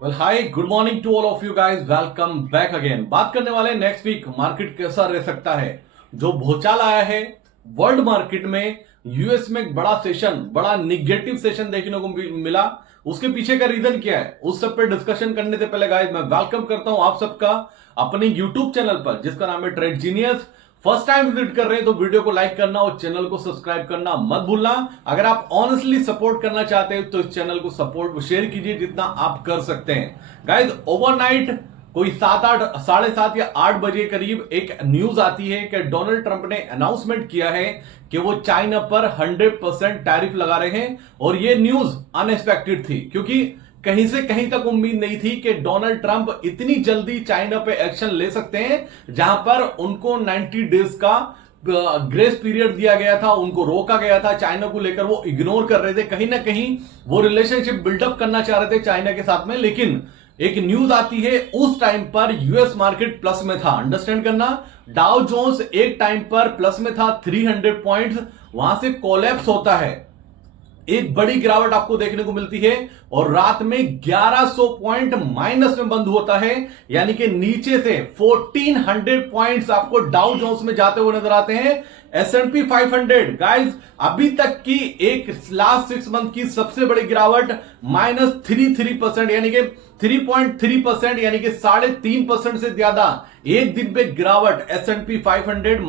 Well hi, good morning to all of you guys, welcome back again. बात करने वाले next week market कैसा रह सकता है। जो भूचाल आया है वर्ल्ड मार्केट में, यूएस में एक बड़ा सेशन, बड़ा निगेटिव सेशन देखने को मिला। उसके पीछे का रीजन क्या है, उस सब पे डिस्कशन करने से पहले गाइस मैं वेलकम करता हूं आप सबका अपने यूट्यूब चैनल पर जिसका नाम है trade genius. First time visit कर रहे हैं तो वीडियो को लाइक करना और चैनल को सब्सक्राइब करना मत भूलना। अगर आप ऑनेस्टली सपोर्ट करना चाहते हैं तो इस चैनल को सपोर्ट शेयर कीजिए जितना आप कर सकते हैं। गाइस ओवरनाइट कोई 7:30 या 8 बजे करीब एक न्यूज आती है कि डोनाल्ड ट्रंप ने अनाउंसमेंट किया है कि वो चाइना पर 100% टैरिफ लगा रहे हैं। और ये न्यूज अनएक्सपेक्टेड थी क्योंकि कहीं से कहीं तक उम्मीद नहीं थी कि डोनाल्ड ट्रंप इतनी जल्दी चाइना पे एक्शन ले सकते हैं, जहां पर उनको 90 डेज का ग्रेस पीरियड दिया गया था, उनको रोका गया था। चाइना को लेकर वो इग्नोर कर रहे थे, कहीं ना कहीं वो रिलेशनशिप बिल्डअप करना चाह रहे थे चाइना के साथ में। लेकिन एक न्यूज आती है, उस टाइम पर यूएस मार्केट प्लस में था। अंडरस्टैंड करना, डाउ जोन्स एक टाइम पर प्लस में था 300 पॉइंट्स, वहां से कोलैप्स होता है, एक बड़ी गिरावट आपको देखने को मिलती है और रात में 1100 पॉइंट माइनस में बंद होता है। यानी कि नीचे से 1400 पॉइंट्स आपको डाउ जोन्स में जाते हुए नजर आते हैं। S&P 500 गाइस अभी तक की एक लास्ट 6 मंथ की सबसे बड़ी गिरावट -33% यानी कि 3.3% यानी कि 3.5% से ज्यादा एक दिन पे गिरावट। S&P 500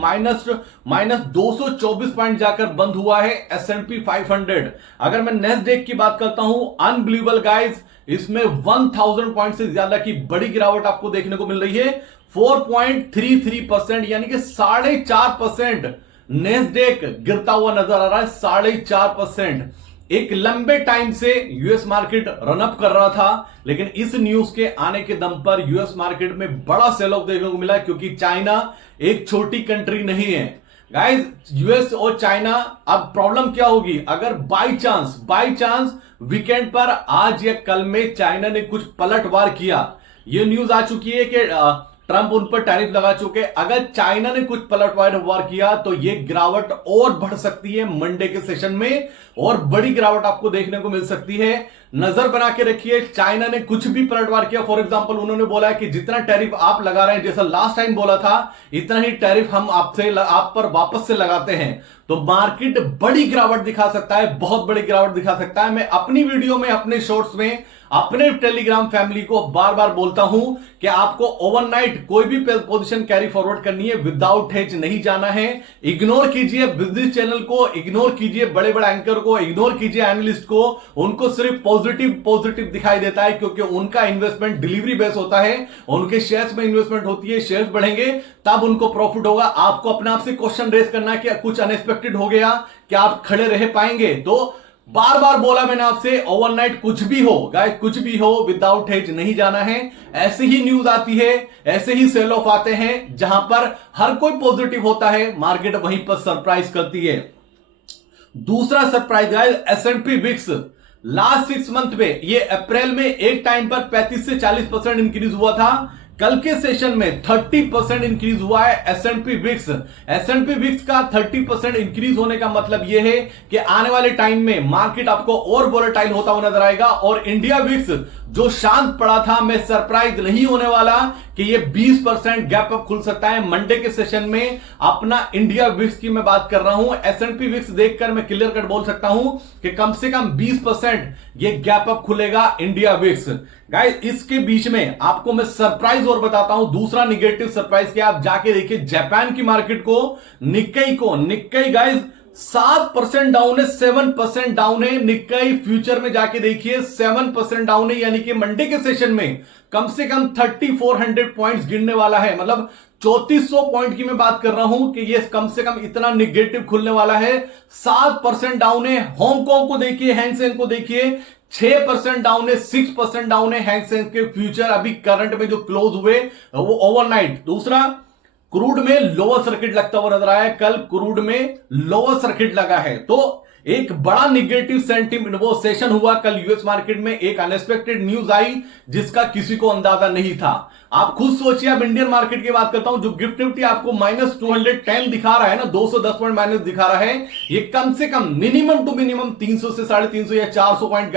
माइनस 224 पॉइंट जाकर बंद हुआ है S&P 500। अगर मैं नेस्डेक की बात करता हूं, अनबिलीवेबल गाइस, इसमें 1000 पॉइंट से ज्यादा की बड़ी गिरावट आपको देखने को मिल रही है। 4.33% यानी कि 4.5% नेस्डेक गिरता हुआ नजर आ रहा है। 4.5%। एक लंबे टाइम से यूएस मार्केट रनअप कर रहा था, लेकिन इस न्यूज के आने के दम पर यूएस मार्केट में बड़ा सेल ऑफ देखने को मिला, क्योंकि चाइना एक छोटी कंट्री नहीं है गाइस। यूएस और चाइना, अब प्रॉब्लम क्या होगी अगर बाई चांस वीकेंड पर आज या कल में चाइना ने कुछ पलटवार किया। यह न्यूज आ चुकी है कि ट्रंप उन पर टैरिफ लगा चुके। अगर चाइना ने कुछ पलटवार किया तो यह गिरावट और बढ़ सकती है मंडे के सेशन में, और बड़ी गिरावट आपको देखने को मिल सकती है। नजर बना के रखिए, चाइना ने कुछ भी पलटवार किया, फॉर एग्जांपल उन्होंने बोला कि जितना टैरिफ आप लगा रहे हैं, जैसा लास्ट टाइम बोला था, इतना ही टैरिफ हम आप पर वापस से लगाते हैं, तो मार्केट बड़ी गिरावट दिखा सकता है, बहुत बड़ी गिरावट दिखा सकता है। मैं अपनी वीडियो में, अपने शॉर्ट्स में, अपने टेलीग्राम फैमिली को बार बार बोलता हूं कि आपको ओवरनाइट कोई भी पोजीशन कैरी फॉरवर्ड करनी है, विदाउट हेज नहीं जाना है। इग्नोर कीजिए बिजनेस चैनल को, इग्नोर कीजिए बड़े बड़े एंकर को, इग्नोर कीजिए एनालिस्ट को। उनको सिर्फ पॉजिटिव दिखाई देता है, क्योंकि उनका इन्वेस्टमेंट डिलीवरी बेस होता है, उनके शेयर्स में इन्वेस्टमेंट होती है। शेयर्स बढ़ेंगे तब उनको प्रॉफिट होगा। आपको अपने आप से क्वेश्चन रेज करना है कि कुछ अनएक्सपेक्टेड हो गया, क्या आप खड़े रह पाएंगे? तो बार बार बोला मैंने आपसे, ओवरनाइट कुछ भी हो गाइस, कुछ भी हो, विदाउट हेज नहीं जाना है। ऐसे ही न्यूज आती है, ऐसे ही सेल ऑफ आते हैं, जहां पर हर कोई पॉजिटिव होता है, मार्केट वहीं पर सरप्राइज करती है। दूसरा surprise guys, S&P VIX last 6 month में, ये अप्रैल में एक टाइम पर 35 से 40% इंक्रीज हुआ था। कल के सेशन में 30% इंक्रीज हुआ है S&P विक्स। S&P विक्स का 30% इंक्रीज होने का मतलब यह है कि आने वाले टाइम में मार्केट आपको और वोलेटाइल होता हुआ नजर आएगा। और इंडिया विक्स जो शांत पड़ा था, मैं सरप्राइज नहीं होने वाला कि ये 20% गैप अप खुल सकता है मंडे के सेशन में। अपना इंडिया विक्स की मैं बात कर रहा हूं, S&P विक्स देखकर मैं क्लियर कट बोल सकता हूं कि कम से कम 20% ये गैप अप खुलेगा इंडिया विक्स। गाइस इसके बीच में आपको मैं सरप्राइज और बताता हूं, दूसरा निगेटिव सरप्राइज क्या, आप जाके देखिए जापान की मार्केट को, निक्केई गाइस 7% डाउन है, 7% डाउन है। निक्केई फ्यूचर में जाके देखिए 7% डाउन है, यानी कि मंडे के सेशन में कम से कम 3400 पॉइंट्स गिरने वाला है। मतलब 3400 पॉइंट की मैं बात कर रहा हूं कि ये कम से कम इतना निगेटिव खुलने वाला है। 7% डाउन है। हांगकांग को देखिए, हैंगसेंग को देखिए, 6% डाउन है, 6% डाउन है हैंगसेंग के फ्यूचर अभी करंट में जो क्लोज हुए वो ओवरनाइट। दूसरा, क्रूड में लोअर सर्किट लगता हुआ नजर आया है, कल क्रूड में लोअर सर्किट लगा है। तो एक बड़ा निगेटिव सेंटीमेंट, वो सेशन हुआ कल यूएस मार्केट में, एक अनएक्सपेक्टेड न्यूज आई जिसका किसी को अंदाजा नहीं था। आप खुद सोचिए। अब इंडियन मार्केट की बात करता हूं, जो गिफ्ट निफ्टी आपको -210 दिखा रहा है ना, 210 पॉइंट माइनस दिखा रहा है, ये कम से कम मिनिमम टू मिनिमम 300 से 350 या 400 पॉइंट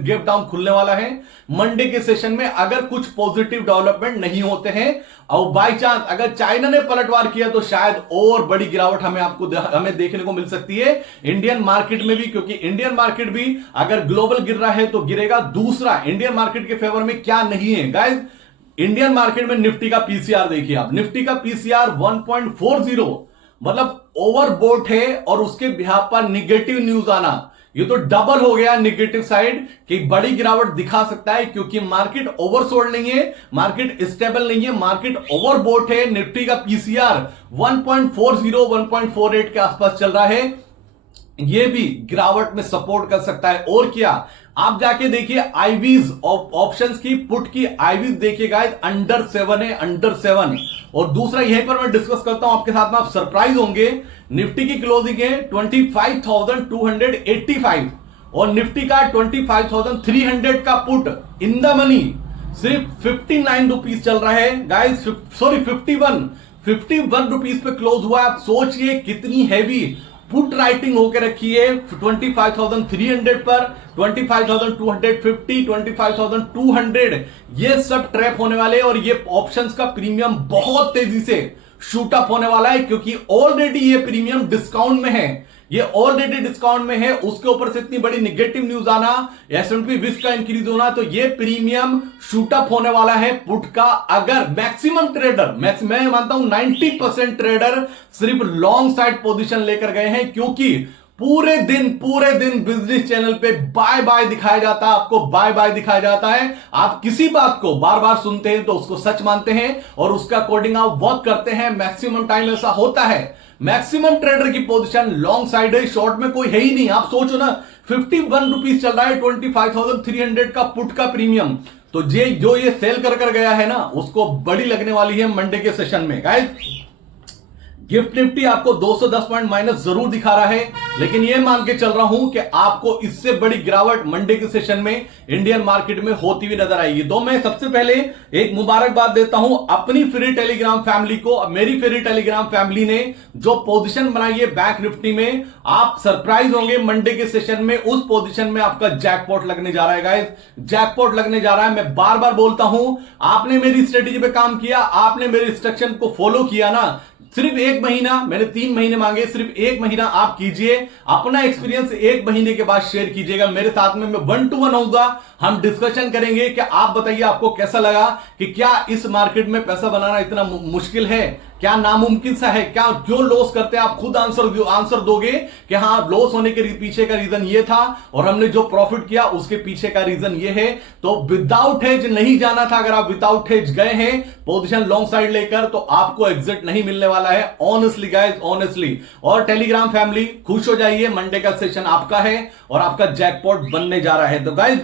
गैप डाउन खुलने वाला है मंडे के सेशन में, अगर कुछ पॉजिटिव डेवलपमेंट नहीं होते हैं। और बाई चांस अगर चाइना ने पलटवार किया तो शायद और बड़ी गिरावट हमें देखने को मिल सकती है इंडियन मार्केट में भी, क्योंकि इंडियन मार्केट भी अगर ग्लोबल गिर रहा है तो गिरेगा। दूसरा, इंडियन मार्केट के फेवर में क्या नहीं है गाइस, इंडियन मार्केट में निफ्टी का पीसीआर देखिए आप, निफ्टी का पीसीआर 1.40 मतलब ओवरबोट है, और उसके बिहाफ पर निगेटिव न्यूज आना, ये तो डबल हो गया निगेटिव साइड कि बड़ी गिरावट दिखा सकता है, क्योंकि मार्केट ओवरसोल्ड नहीं है, मार्केट स्टेबल नहीं है, मार्केट ओवरबोट है। निफ्टी का पीसीआर 1.40 1.48 के आसपास चल रहा है, ये भी गिरावट में सपोर्ट कर सकता है। और क्या, आप जाके देखिए आईवीज ऑप्शंस की, पुट की आईवीज देखिए गाइस, अंडर 7 है, अंडर 7। और दूसरा यहीं पर मैं डिस्कस करता हूं आपके साथ में, आप सरप्राइज होंगे, निफ्टी की क्लोजिंग है 25,285 और निफ्टी का 25,300 का पुट इन द मनी सिर्फ 59 रुपीज चल रहा है गाइस, सॉरी 51 रुपीज पे क्लोज हुआ। आप सोचिए कितनी हैवी पुट राइटिंग होकर रखी है 25,300 पर, 25,250, 25,200, ये सब ट्रैप होने वाले हैं। और ये ऑप्शंस का प्रीमियम बहुत तेजी से शूट अप होने वाला है, क्योंकि ऑलरेडी ये प्रीमियम डिस्काउंट में है, ये ऑलरेडी डिस्काउंट में है, उसके ऊपर से इतनी बड़ी नेगेटिव न्यूज आना, S&P 20 का इंक्रीज होना, तो ये प्रीमियम शूट अप होने वाला है पुट का। अगर मैक्सिमम ट्रेडर, मैं मानता हूं 90% ट्रेडर सिर्फ लॉन्ग साइड पोजीशन लेकर गए हैं, क्योंकि पूरे दिन बिजनेस चैनल पे बाय बाय दिखाया जाता है, आपको बाय बाय दिखाया जाता है। आप किसी बात को बार बार सुनते हैं तो उसको सच मानते हैं और उसका अकॉर्डिंग आप वर्क करते हैं। मैक्सिमम टाइम ऐसा होता है, मैक्सिमम ट्रेडर की पोजीशन लॉन्ग साइड है, शॉर्ट में कोई है ही नहीं। आप सोचो ना, 51 रुपीज चल रहा है 25,300 का पुट का प्रीमियम, तो जो ये सेल कर गया है ना, उसको बड़ी लगने वाली है मंडे के सेशन में गाइस। गिफ्ट निफ्टी आपको 210 पॉइंट माइनस जरूर दिखा रहा है, लेकिन यह मान के चल रहा हूं कि आपको इससे बड़ी गिरावट मंडे के सेशन में इंडियन मार्केट में होती हुई नजर आएगी। तो मैं सबसे पहले एक मुबारकबाद देता हूं अपनी फ्री टेलीग्राम फैमिली को। मेरी फ्री टेलीग्राम फैमिली ने जो पोजीशन बनाई है बैंक निफ्टी में, आप सरप्राइज होंगे मंडे के सेशन में, उस पोजीशन में आपका जैकपॉट लगने जा रहा है गाइस, जैकपॉट लगने जा रहा है। मैं बार बार बोलता हूं, आपने मेरी स्ट्रेटेजी पे काम किया, आपने मेरे इंस्ट्रक्शन को फॉलो किया ना, सिर्फ 1 महीना, मैंने 3 महीने मांगे, सिर्फ 1 महीना आप कीजिए, अपना एक्सपीरियंस 1 महीने के बाद शेयर कीजिएगा मेरे साथ में। मैं 1 to 1 होऊंगा, हम डिस्कशन करेंगे कि आप बताइए आपको कैसा लगा, कि क्या इस मार्केट में पैसा बनाना इतना मुश्किल है, क्या नामुमकिन सा है, क्या जो लॉस करते हैं आप खुद आंसर दोगे कि हाँ लॉस होने के पीछे का रीजन ये था और हमने जो प्रॉफिट किया उसके पीछे का रीजन ये है। तो विदाउट हेज नहीं जाना था, अगर आप विदाउट हेज गए हैं पोजीशन लॉन्ग साइड लेकर तो आपको एग्जिट नहीं मिलने वाला है, ऑनेस्टली गाइस, ऑनेस्टली। और टेलीग्राम फैमिली खुश हो जाइए, मंडे का सेशन आपका है और आपका जैकपॉट बनने जा रहा है। तो गाइस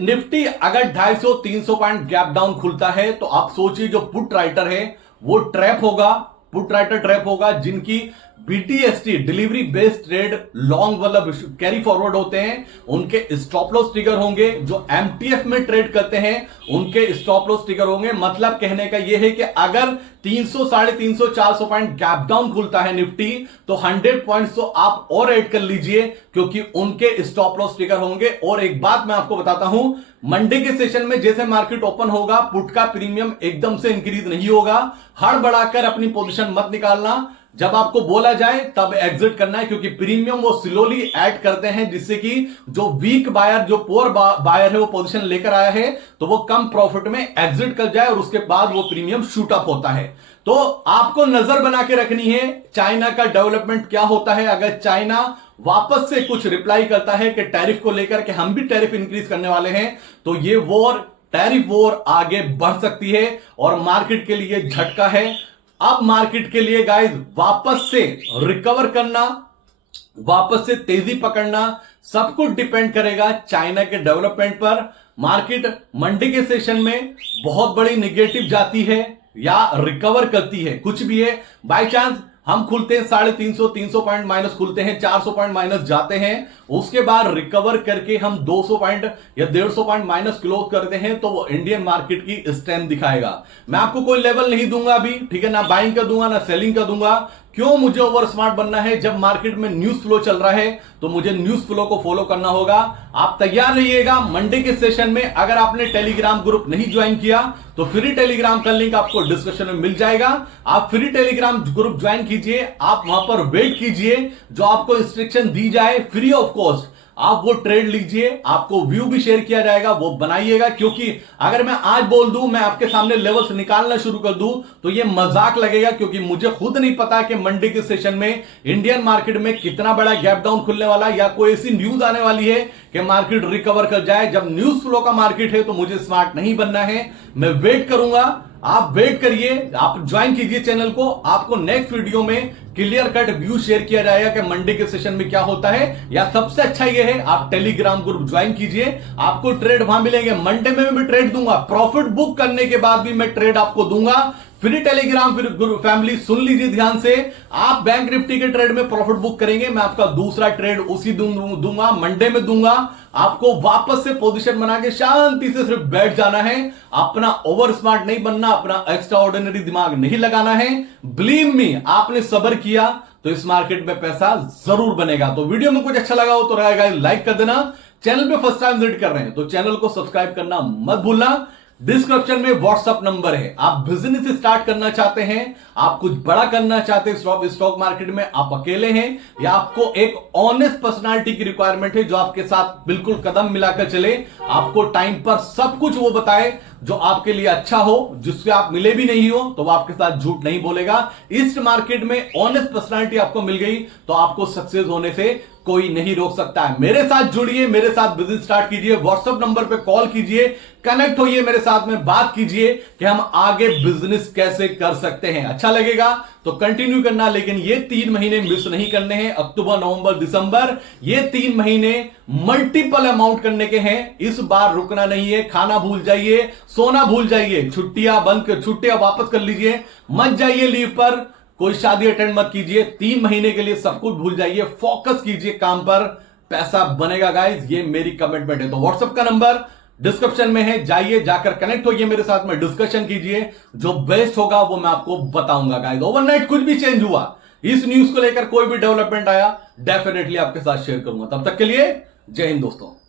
निफ्टी अगर 250-300 पॉइंट गैप डाउन खुलता है तो आप सोचिए जो पुट राइटर है वो ट्रैप होगा, पुट राइटर ट्रैप होगा, जिनकी BTST delivery based trade long मतलब कैरी फॉरवर्ड होते हैं, उनके स्टॉप लॉस ट्रिगर होंगे। जो MTF में ट्रेड करते हैं उनके स्टॉप लॉस ट्रिगर होंगे। मतलब कहने का यह है कि अगर 300, 350, 400 पॉइंट गैप डाउन खुलता है निफ्टी तो 100 पॉइंट्स तो आप और ऐड कर लीजिए, क्योंकि उनके स्टॉप लॉस ट्रिगर होंगे। और एक बात मैं आपको बताता हूं, मंडे के सेशन में जैसे मार्केट ओपन होगा पुट का प्रीमियम एकदम से इंक्रीज नहीं होगा। हड़बड़ाकर अपनी पोजीशन मत निकालना, जब आपको बोला जाए तब एग्जिट करना है, क्योंकि प्रीमियम वो स्लोली ऐड करते हैं, जिससे कि जो वीक बायर, जो पुअर बायर है वो पोजीशन लेकर आया है तो वो कम प्रॉफिट में एग्जिट कर जाए और उसके बाद वो प्रीमियम शूट अप होता है। तो आपको नजर बना के रखनी है चाइना का डेवलपमेंट क्या होता है। अगर चाइना वापस से कुछ रिप्लाई करता है कि टैरिफ को लेकर के हम भी टैरिफ इंक्रीज करने वाले हैं, तो ये वॉर, टैरिफ वॉर आगे बढ़ सकती है और मार्केट के लिए झटका है। अब मार्केट के लिए गाइस वापस से रिकवर करना, वापस से तेजी पकड़ना, सब कुछ डिपेंड करेगा चाइना के डेवलपमेंट पर। मार्केट मंडे के सेशन में बहुत बड़ी नेगेटिव जाती है या रिकवर करती है, कुछ भी है, बाय चांस हम खुलते हैं 350 300 पॉइंट माइनस खुलते हैं, 400 पॉइंट माइनस जाते हैं, उसके बाद रिकवर करके हम 200 पॉइंट या 150 पॉइंट माइनस क्लोज करते हैं, तो वो इंडियन मार्केट की स्ट्रेंथ दिखाएगा। मैं आपको कोई लेवल नहीं दूंगा अभी, ठीक है, ना बाइंग का दूंगा ना सेलिंग का दूंगा। क्यों मुझे ओवर स्मार्ट बनना है? जब मार्केट में न्यूज फ्लो चल रहा है तो मुझे न्यूज फ्लो को फॉलो करना होगा। आप तैयार रहिएगा। मंडे के सेशन में अगर आपने टेलीग्राम ग्रुप नहीं ज्वाइन किया तो फ्री टेलीग्राम का लिंक आपको डिस्क्रिप्शन में मिल जाएगा। आप फ्री टेलीग्राम ग्रुप ज्वाइन कीजिए, आप वहां पर वेट कीजिए, जो आपको इंस्ट्रक्शन दी जाए फ्री ऑफ कॉस्ट आप वो ट्रेड लीजिए। आपको व्यू भी शेयर किया जाएगा, वो बनाइएगा, क्योंकि अगर मैं आज बोल दूं, मैं आपके सामने लेवल्स निकालना शुरू कर दूं तो ये मजाक लगेगा, क्योंकि मुझे खुद नहीं पता कि मंडे के सेशन में इंडियन मार्केट में कितना बड़ा गैप डाउन खुलने वाला है या कोई ऐसी न्यूज आने वाली है कि मार्केट रिकवर कर जाए। जब न्यूज फ्लो का मार्केट है तो मुझे स्मार्ट नहीं बनना है, मैं वेट करूंगा। आप वेट करिए, आप ज्वाइन कीजिए चैनल को। आपको नेक्स्ट वीडियो में क्लियर कट व्यू शेयर किया जाएगा कि मंडे के सेशन में क्या होता है, या सबसे अच्छा यह है आप टेलीग्राम ग्रुप ज्वाइन कीजिए, आपको ट्रेड वहां मिलेंगे। मंडे में भी ट्रेड दूंगा, प्रॉफिट बुक करने के बाद भी मैं ट्रेड आपको दूंगा। फ्री टेलीग्राम फैमिली सुन लीजिए ध्यान से, आप बैंक निफ्टी के ट्रेड में प्रॉफिट बुक करेंगे, मैं आपका दूसरा ट्रेड उसी दूंगा, मंडे में दूंगा। आपको वापस से पोजीशन बना के शांति से सिर्फ बैठ जाना है, अपना ओवर स्मार्ट नहीं बनना, अपना एक्स्ट्रा ऑर्डिनरी दिमाग नहीं लगाना है। बिलीव मी, आपने सब्र किया तो इस मार्केट में पैसा जरूर बनेगा। तो वीडियो में कुछ अच्छा लगा हो तो रहेगा लाइक कर देना। चैनल पे फर्स्ट टाइम विजिट कर रहे हैं तो चैनल को सब्सक्राइब करना मत भूलना। डिस्क्रिप्शन में व्हाट्सएप नंबर है, आप बिजनेस स्टार्ट करना चाहते हैं, आप कुछ बड़ा करना चाहते हैं स्टॉक मार्केट में, आप अकेले हैं या आपको एक ऑनेस्ट पर्सनालिटी की रिक्वायरमेंट है जो आपके साथ बिल्कुल कदम मिलाकर चले, आपको टाइम पर सब कुछ वो बताए जो आपके लिए अच्छा हो, जिससे आप मिले भी नहीं हो तो वो आपके साथ झूठ नहीं बोलेगा। इस मार्केट में ऑनेस्ट पर्सनालिटी आपको मिल गई तो आपको सक्सेस होने से कोई नहीं रोक सकता है। मेरे साथ जुड़िए, मेरे साथ बिजनेस स्टार्ट कीजिए, व्हाट्सएप नंबर पे कॉल कीजिए, कनेक्ट होइए मेरे साथ में, बात कीजिए कि हम आगे बिजनेस कैसे कर सकते हैं। अच्छा लगेगा तो कंटिन्यू करना, लेकिन ये 3 महीने मिस नहीं करने हैं। अक्टूबर, नवंबर, दिसंबर, ये 3 महीने मल्टीपल अमाउंट करने के हैं। इस बार रुकना नहीं है, खाना भूल जाइए, सोना भूल जाइए, छुट्टियां बंद कर, छुट्टियां वापस कर लीजिए, मत जाइए लीव पर, कोई शादी अटेंड मत कीजिए, 3 महीने के लिए सब कुछ भूल जाइए, फोकस कीजिए काम पर, पैसा बनेगा गाइस, ये मेरी कमिटमेंट है। तो व्हाट्सएप का नंबर डिस्क्रिप्शन में है, जाइए, जाकर कनेक्ट होइए मेरे साथ में, डिस्कशन कीजिए, जो बेस्ट होगा वो मैं आपको बताऊंगा गाइस। ओवरनाइट कुछ भी चेंज हुआ, इस न्यूज को लेकर कोई भी डेवलपमेंट आया, डेफिनेटली आपके साथ शेयर करूंगा। तब तक के लिए जय हिंद दोस्तों।